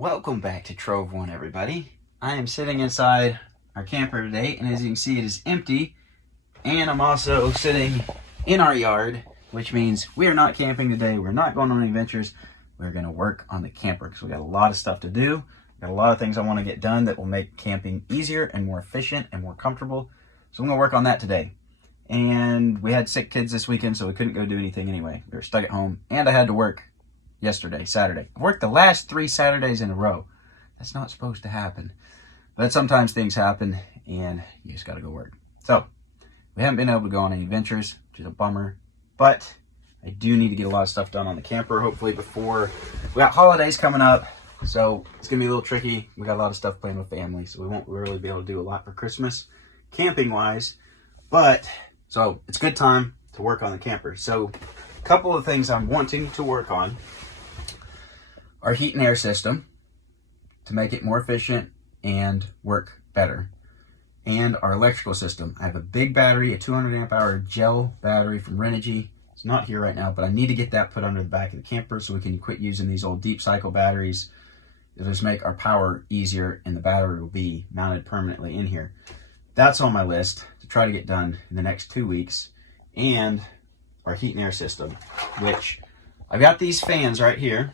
Welcome back to Trove One, everybody. I am sitting inside our camper today, and as you can see, it is empty. And I'm also sitting in our yard, which means we are not camping today. We're not going on any adventures. We're going to work on the camper because we got a lot of stuff to do. Got a lot of things I want to get done that will make camping easier and more efficient and more comfortable. So I'm going to work on that today. And we had sick kids this weekend, so we couldn't go do anything anyway. We were stuck at home, and I had to work yesterday, Saturday. I worked the last 3 Saturdays in a row. That's not supposed to happen. But sometimes things happen, and you just got to go work. So, we haven't been able to go on any adventures, which is a bummer. But I do need to get a lot of stuff done on the camper, hopefully before... We got holidays coming up, so it's going to be a little tricky. We got a lot of stuff planned with family, so we won't really be able to do a lot for Christmas, camping-wise. But, so, it's a good time to work on the camper. So, a couple of things I'm wanting to work on. Our heat and air system to make it more efficient and work better. And our electrical system. I have a big battery, a 200 amp hour gel battery from Renogy. It's not here right now, but I need to get that put under the back of the camper so we can quit using these old deep cycle batteries. It'll just make our power easier, and the battery will be mounted permanently in here. That's on my list to try to get done in the next 2 weeks. And our heat and air system, which I've got these fans right here.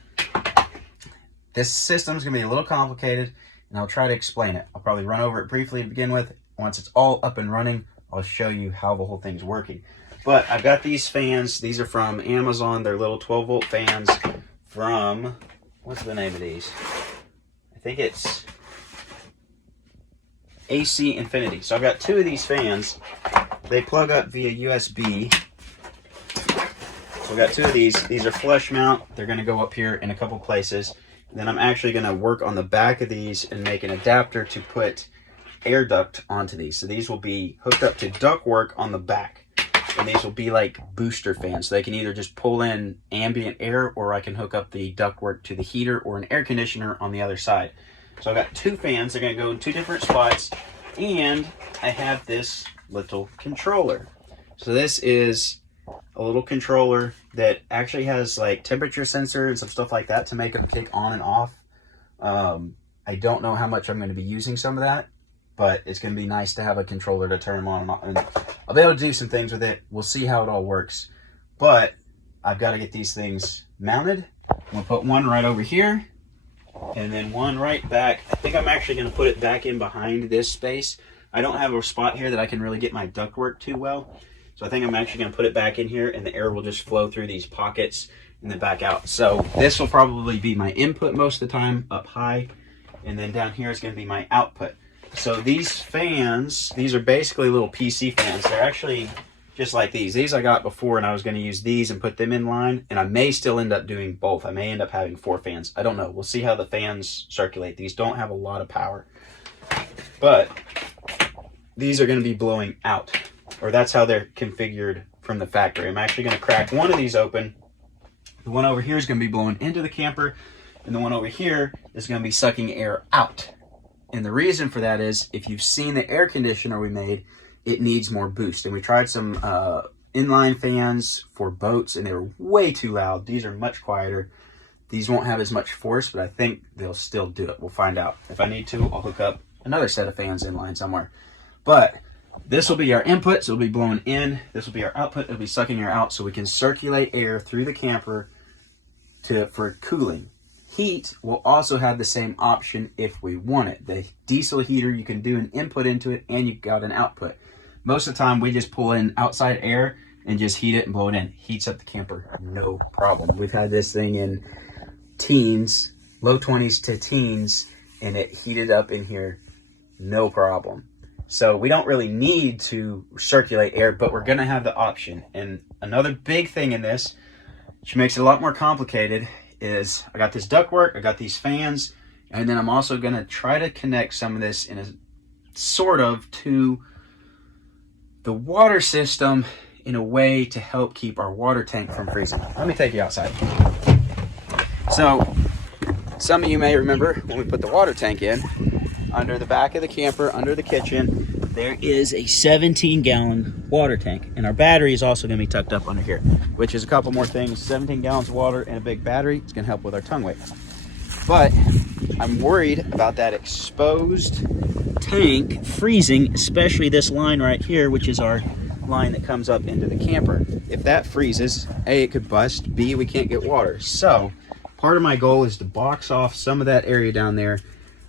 This system is going to be a little complicated, and I'll try to explain it. I'll probably run over it briefly to begin with. Once it's all up and running, I'll show you how the whole thing's working. But I've got these fans. These are from Amazon. They're little 12-volt fans from, what's the name of these? I think it's AC Infinity. So I've got 2 of these fans. They plug up via USB. So I've got 2 of these. These are flush mount. They're going to go up here in a couple places. Then I'm actually going to work on the back of these and make an adapter to put air duct onto these. So these will be hooked up to ductwork on the back. And these will be like booster fans. So they can either just pull in ambient air, or I can hook up the ductwork to the heater or an air conditioner on the other side. So I've got 2 fans. They're going to go in 2 different spots. And I have this little controller. So this is a little controller that actually has like temperature sensor and some stuff like that to make them kick on and off. I don't know how much I'm going to be using some of that, but it's going to be nice to have a controller to turn them on and off. And I'll be able to do some things with it. We'll see how it all works. But I've got to get these things mounted. I'm going to put one right over here and then one right back. I think I'm actually going to put it back in behind this space. I don't have a spot here that I can really get my ductwork too well. So I think I'm actually going to put it back in here, and the air will just flow through these pockets and then back out. So this will probably be my input most of the time, up high. And then down here is going to be my output. So these fans, these are basically little PC fans. They're actually just like these. These I got before, and I was going to use these and put them in line. And I may still end up doing both. I may end up having 4 fans. I don't know. We'll see how the fans circulate. These don't have a lot of power. But these are going to be blowing out. Or that's how they're configured from the factory. I'm actually going to crack one of these open. The one over here is going to be blowing into the camper, and the one over here is going to be sucking air out. And the reason for that is, if you've seen the air conditioner we made, it needs more boost. And we tried some inline fans for boats, and they were way too loud. These are much quieter. These won't have as much force, but I think they'll still do it. We'll find out. If I need to, I'll hook up another set of fans inline somewhere. But this will be our input, so it'll be blowing in. This will be our output, it'll be sucking air out, so we can circulate air through the camper for cooling. Heat will also have the same option if we want it. The diesel heater, you can do an input into it, and you've got an output. Most of the time, we just pull in outside air and just heat it and blow it in. Heats up the camper, no problem. We've had this thing in teens, low 20s to teens, and it heated up in here, no problem. So we don't really need to circulate air, but we're going to have the option. And another big thing in this, which makes it a lot more complicated, is I got this ductwork, I got these fans, and then I'm also going to try to connect some of this in a sort of to the water system in a way to help keep our water tank from freezing. Let me take you outside. So some of you may remember when we put the water tank in, under the back of the camper, under the kitchen, there is a 17-gallon water tank. And our battery is also going to be tucked up under here, which is a couple more things. 17 gallons of water and a big battery. It's going to help with our tongue weight. But I'm worried about that exposed tank freezing, especially this line right here, which is our line that comes up into the camper. If that freezes, A, it could bust, B, we can't get water. So part of my goal is to box off some of that area down there,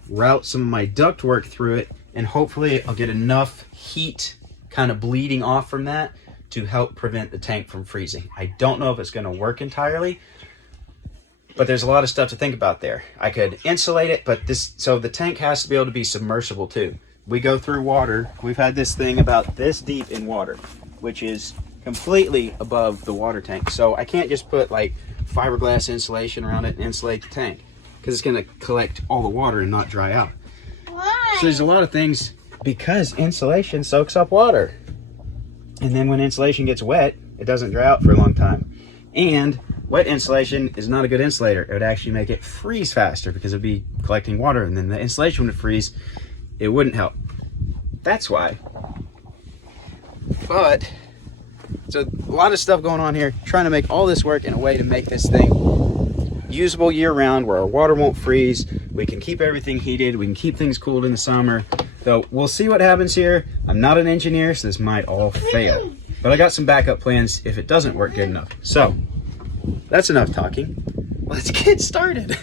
route some of my duct work through it, and hopefully I'll get enough heat kind of bleeding off from that to help prevent the tank from freezing. I don't know if it's going to work entirely, but there's a lot of stuff to think about there. I could insulate it, but so the tank has to be able to be submersible too. We go through water. We've had this thing about this deep in water, which is completely above the water tank. So I can't just put like fiberglass insulation around it and insulate the tank, because it's going to collect all the water and not dry out. Why? So there's a lot of things, because insulation soaks up water. And then when insulation gets wet, it doesn't dry out for a long time. And wet insulation is not a good insulator. It would actually make it freeze faster because it'd be collecting water, and then the insulation would freeze. It wouldn't help. That's why. But, so a lot of stuff going on here, trying to make all this work in a way to make this thing usable year round, where our water won't freeze. We can keep everything heated. We can keep things cooled in the summer. So we'll see what happens here. I'm not an engineer, so this might all fail. But I got some backup plans if it doesn't work good enough. So that's enough talking. Let's get started.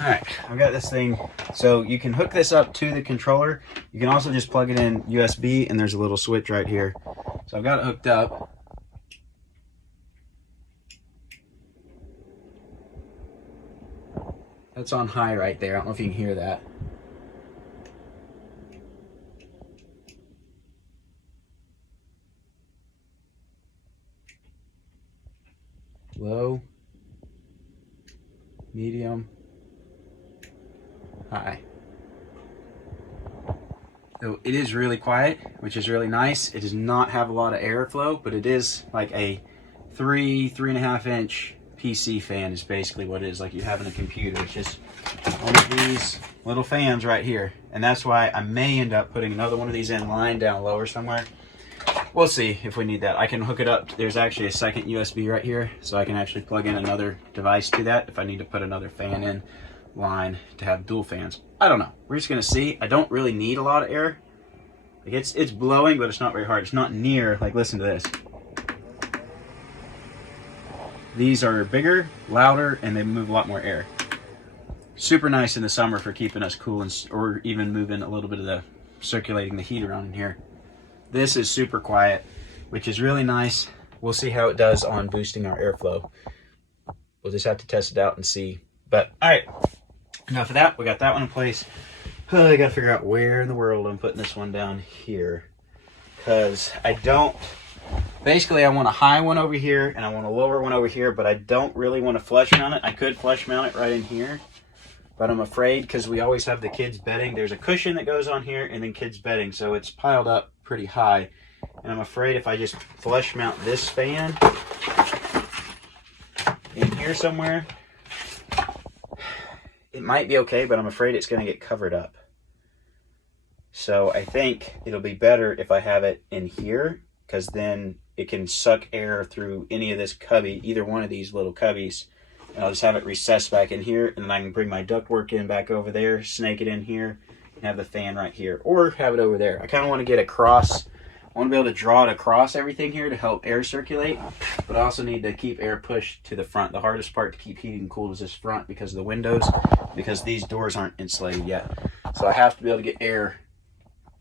Alright, I've got this thing, so you can hook this up to the controller. You can also just plug it in USB, and there's a little switch right here. So I've got it hooked up. That's on high right there. I don't know if you can hear that. Low, medium, high. So it is really quiet, which is really nice. It does not have a lot of airflow, but it is like a 3.5 inch PC fan is basically what it is, like you have in a computer. It's just one of these little fans right here. And that's why I may end up putting another one of these in line down lower somewhere. We'll see if we need that. I can hook it up. There's actually a second USB right here, so I can actually plug in another device to that if I need to put another fan in line to have dual fans. I don't know. We're just gonna see. I don't really need a lot of air. Like it's blowing, but it's not very hard. It's not near, like, listen to this. These are bigger, louder, and they move a lot more air. Super nice in the summer for keeping us cool, and or even moving a little bit of the circulating the heat around in here. This is super quiet, which is really nice. We'll see how it does on boosting our airflow. We'll just have to test it out and see. But all right, enough of that. We got that one in place. I gotta figure out where in the world I'm putting this one down here, because I don't, basically I want a high one over here and I want a lower one over here, but I don't really want to flush mount it. I could flush mount it right in here, but I'm afraid, because we always have the kids bedding. There's a cushion that goes on here and then kids bedding, so it's piled up pretty high. And I'm afraid if I just flush mount this fan in here somewhere, it might be okay, but I'm afraid it's going to get covered up. So I think it'll be better if I have it in here, because then it can suck air through any of this cubby, either one of these little cubbies. And I'll just have it recessed back in here, and then I can bring my ductwork in back over there, snake it in here, and have the fan right here, or have it over there. I kind of want to get across I want to be able to draw it across everything here to help air circulate, but I also need to keep air pushed to the front. The hardest part to keep heated and cooled is this front because of the windows, because these doors aren't insulated yet. So I have to be able to get air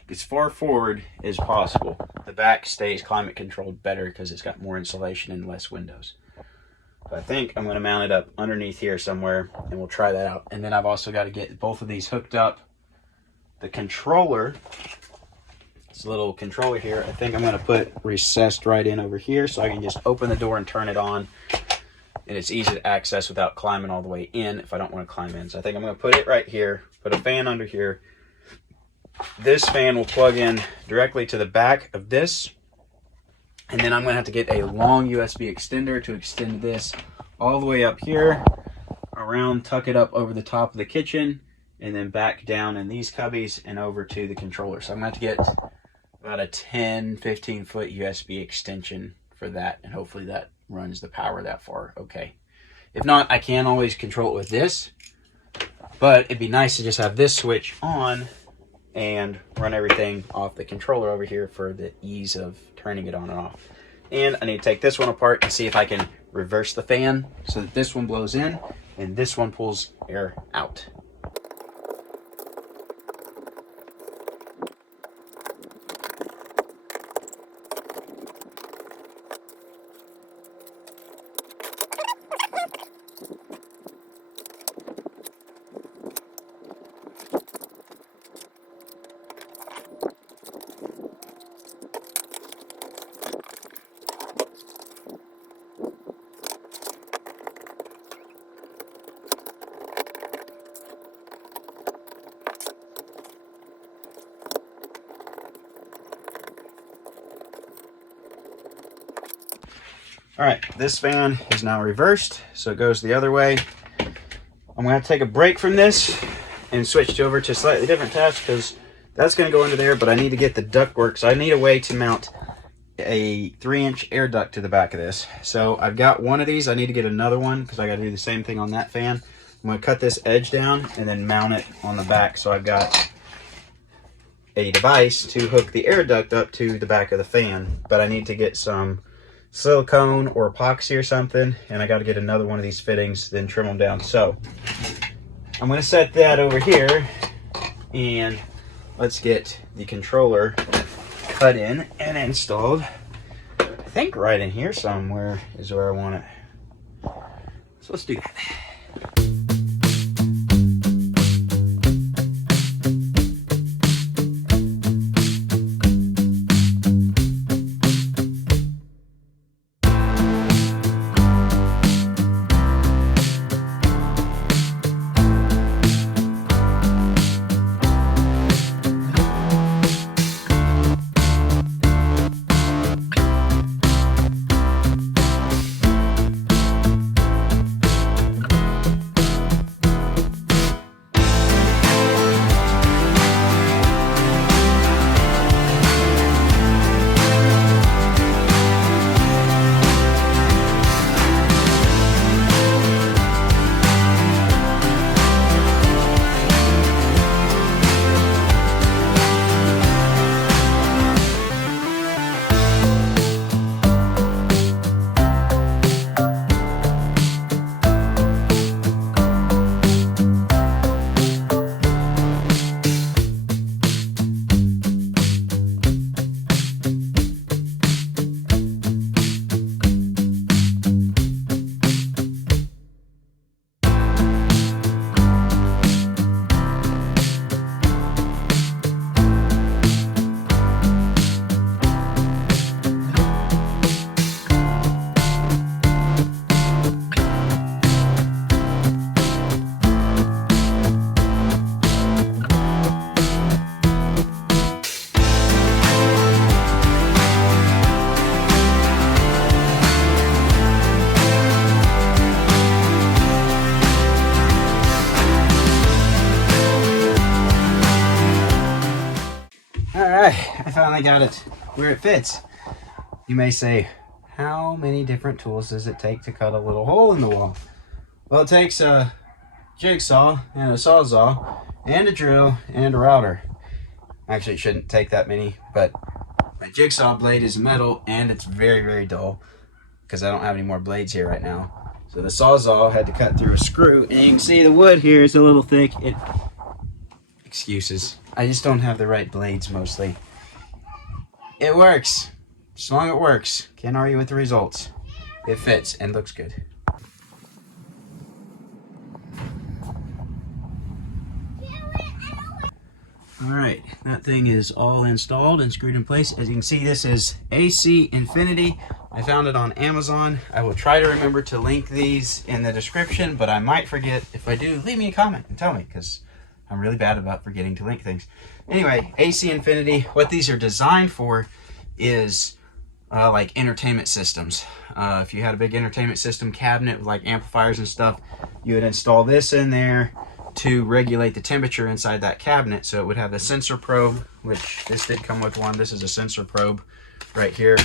as far forward as possible. The back stays climate controlled better because it's got more insulation and less windows. So I think I'm going to mount it up underneath here somewhere, and we'll try that out. And then I've also got to get both of these hooked up. The controller, this little controller here, I think I'm going to put recessed right in over here so I can just open the door and turn it on. And it's easy to access without climbing all the way in if I don't want to climb in. So I think I'm going to put it right here, put a fan under here. This fan will plug in directly to the back of this. And then I'm going to have to get a long USB extender to extend this all the way up here, around, tuck it up over the top of the kitchen, and then back down in these cubbies and over to the controller. So I'm going to have to get about a 10-15 foot USB extension for that, and hopefully that runs the power that far okay. If not, I can always control it with this, but it'd be nice to just have this switch on and run everything off the controller over here for the ease of turning it on and off. And I need to take this one apart and see if I can reverse the fan so that this one blows in and this one pulls air out. All right, this fan is now reversed, so it goes the other way. I'm gonna have to take a break from this and switch over to a slightly different task because that's gonna go into there, but I need to get the ductwork. So I need a way to mount a 3-inch air duct to the back of this. So I've got one of these. I need to get another one because I gotta do the same thing on that fan. I'm gonna cut this edge down and then mount it on the back. So I've got a device to hook the air duct up to the back of the fan, but I need to get some silicone or epoxy or something, and I got to get another one of these fittings, then trim them down. So I'm going to set that over here, and let's get the controller cut in and installed. I think right in here somewhere is where I want it. So let's do that. I finally got it where it fits. You may say, how many different tools does it take to cut a little hole in the wall? Well, it takes a jigsaw and a sawzall and a drill and a router. Actually, it shouldn't take that many, but My jigsaw blade is metal and it's very, very dull because I don't have any more blades here right now. So the Sawzall had to cut through a screw, and you can see the wood here is a little thick. Excuses. I just don't have the right blades mostly. It works. As long as it works. Can't argue with the results. It fits and looks good. Alright, that thing is all installed and screwed in place. As you can see, this is AC Infinity. I found it on Amazon. I will try to remember to link these in the description, but I might forget. If I do, leave me a comment and tell me, because I'm really bad about forgetting to link things. Anyway, AC Infinity, what these are designed for is like entertainment systems. If you had a big entertainment system cabinet with like amplifiers and stuff, you would install this in there to regulate the temperature inside that cabinet. So it would have a sensor probe, which this did come with one. This is a sensor probe right here,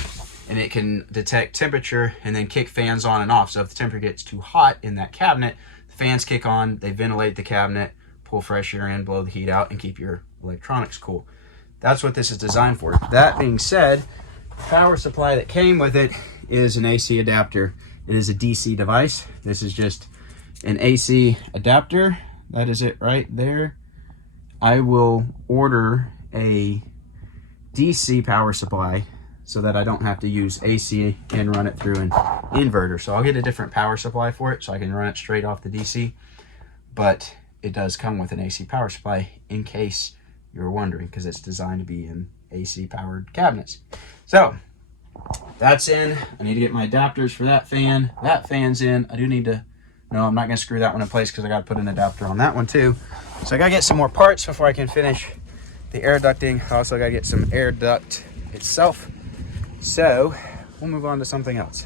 and it can detect temperature and then kick fans on and off. So if the temperature gets too hot in that cabinet, the fans kick on, they ventilate the cabinet, pull fresh air in, blow the heat out, and keep your electronics cool. That's what this is designed for. That being said, the power supply that came with it is an AC adapter. It is a DC device. This is just an AC adapter. That is it right there. I will order a DC power supply so that I don't have to use AC and run it through an inverter. So I'll get a different power supply for it so I can run it straight off the DC. But it does come with an AC power supply in case you're wondering, because it's designed to be in AC powered cabinets. So that's in. I need to get my adapters for that fan. That fan's in. I do need to, no, I'm not going to screw that one in place because I got to put an adapter on that one too. So I got to get some more parts before I can finish the air ducting. I also got to get some air duct itself. So we'll move on to something else.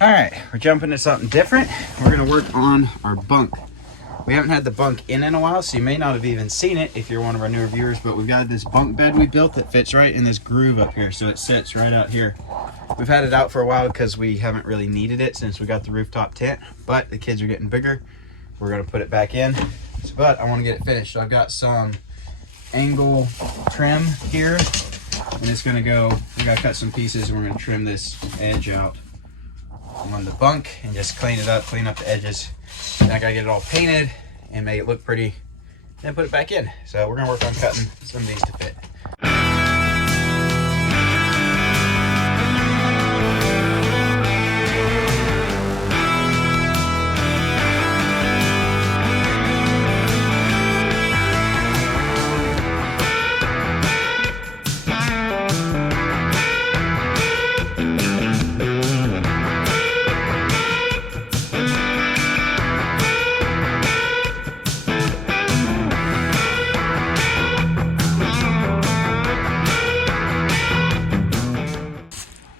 All right, we're jumping to something different. We're going to work on our bunk. We haven't had the bunk in a while, so you may not have even seen it if you're one of our newer viewers, but we've got this bunk bed we built that fits right in this groove up here, so it sits right out here. We've had it out for a while because we haven't really needed it since we got the rooftop tent, but the kids are getting bigger. We're going to put it back in, but I want to get it finished. So I've got some angle trim here, and it's going to go, we got to cut some pieces, and we're going to trim this edge out on the bunk and just clean it up, clean up the edges. Then I gotta get it all painted and make it look pretty, then put it back in. So we're gonna work on cutting some of these to fit.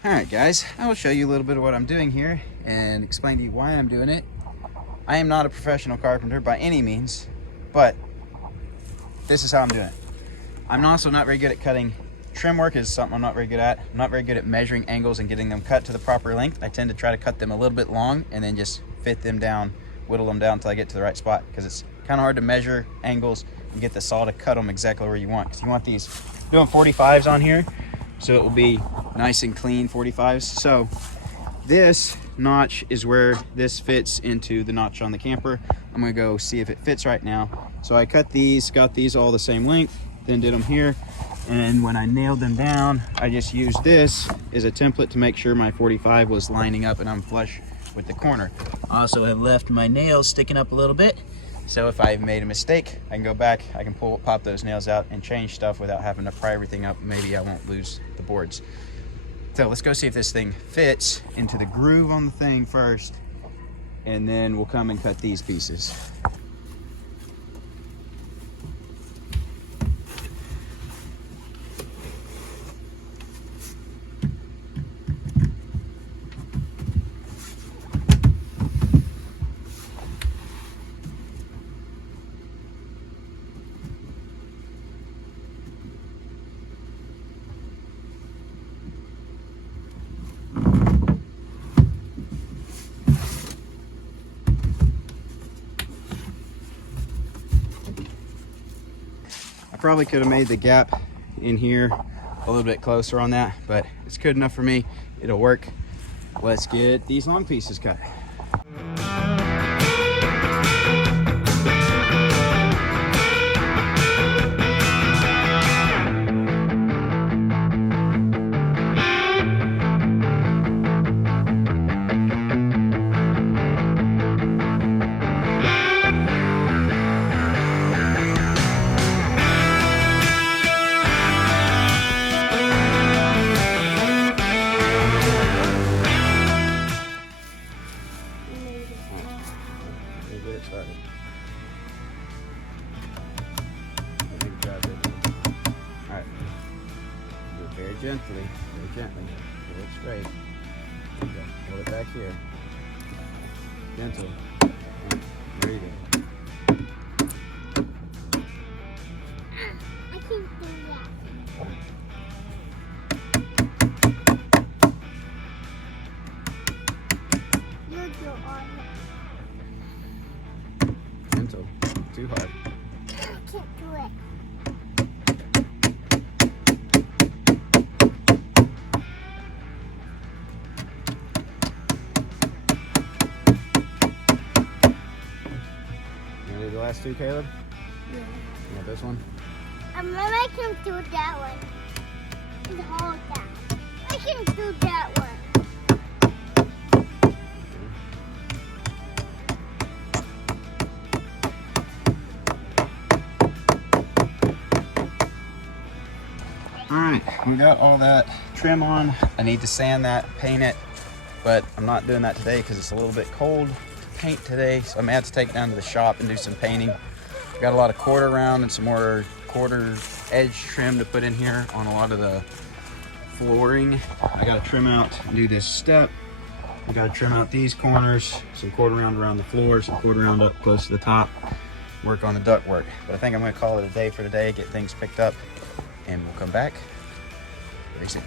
Alright guys, I will show you a little bit of what I'm doing here and explain to you why I'm doing it. I am not a professional carpenter by any means, but this is how I'm doing it. I'm also not very good at cutting. Trim work is something I'm not very good at. I'm not very good at measuring angles and getting them cut to the proper length. I tend to try to cut them a little bit long and then just fit them down, whittle them down until I get to the right spot, because it's kind of hard to measure angles and get the saw to cut them exactly where you want, because you want these, I'm doing 45s on here, so it will be nice and clean 45s. So this notch is where this fits into the notch on the camper. I'm gonna go see if it fits right now. So I cut these, got these all the same length, then did them here. And when I nailed them down, I just used this as a template to make sure my 45 was lining up and I'm flush with the corner. I also have left my nails sticking up a little bit. So if I've made a mistake, I can go back, I can pop those nails out and change stuff without having to pry everything up. Maybe I won't lose the boards. So let's go see if this thing fits into the groove on the thing first, and then we'll come and cut these pieces. I probably could have made the gap in here a little bit closer on that, but it's good enough for me. It'll work. Let's get these long pieces cut. Get it started. Alright. Do it very gently. Very gently. Pull it straight. There you go. Hold it back here. Gentle. Breathe it. I can do that. You do all Gentle. Too hard. I can't do it. You want to do the last two, Caleb? Yeah. You want this one? Maybe I can do that one. And hold that. I can do that one. Alright, we got all that trim on. I need to sand that, paint it, but I'm not doing that today because it's a little bit cold to paint today, so I may have to take it down to the shop and do some painting. Got a lot of quarter round and some more quarter edge trim to put in here on a lot of the flooring. I gotta trim out and do this step. I gotta trim out these corners, some quarter round around the floor, some quarter round up close to the top, work on the duct work. But I think I'm gonna call it a day for today, get things picked up, and we'll come back very soon.